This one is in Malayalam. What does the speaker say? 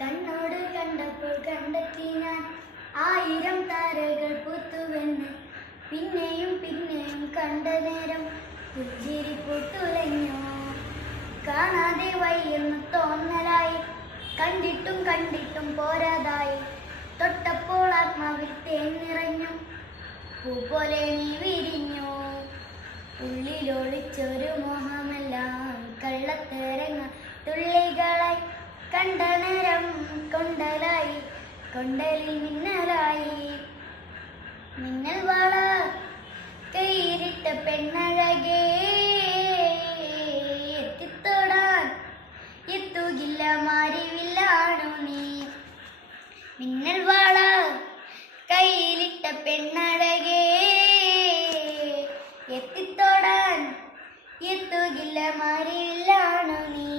കണ്ണോട് കണ്ടപ്പോൾ കണ്ടെത്തി ഞാൻ 1000 താരകൾ പൂത്തുവെന്ന്. പിന്നെയും പിന്നെയും കണ്ട നേരം പുഞ്ചിരി പൂത്തുലഞ്ഞു. കാണാതെ വയ്യെന്ന് തോന്നലായി, കണ്ടിട്ടും കണ്ടിട്ടും പോരാതായി. തൊട്ടപ്പോൾ ആത്മാവിൽ തേൻ നിറഞ്ഞു, പൂ പോലെ നീ വിരിഞ്ഞു. ഉള്ളിലൊളിച്ചൊരു മോഹമെല്ലാം കള്ളത്തേരങ്ങ തുള്ളികളായി. കണ്ട നേരം കൊണ്ടലായി, കൊണ്ടലിൽ മിന്നലായി. മിന്നൽ വള കയ്യിലിട്ട പെണ്ണഴകേ, എത്തിത്തൊടാൻ എത്തുകില്ല മാരിവില്ലാണു നീ. മിന്നൽ വള കയ്യിലിട്ട പെണ്ണഴകേ, എത്തിത്തൊടാൻ എത്തുകില്ല മാരിവില്ലാണു നീ.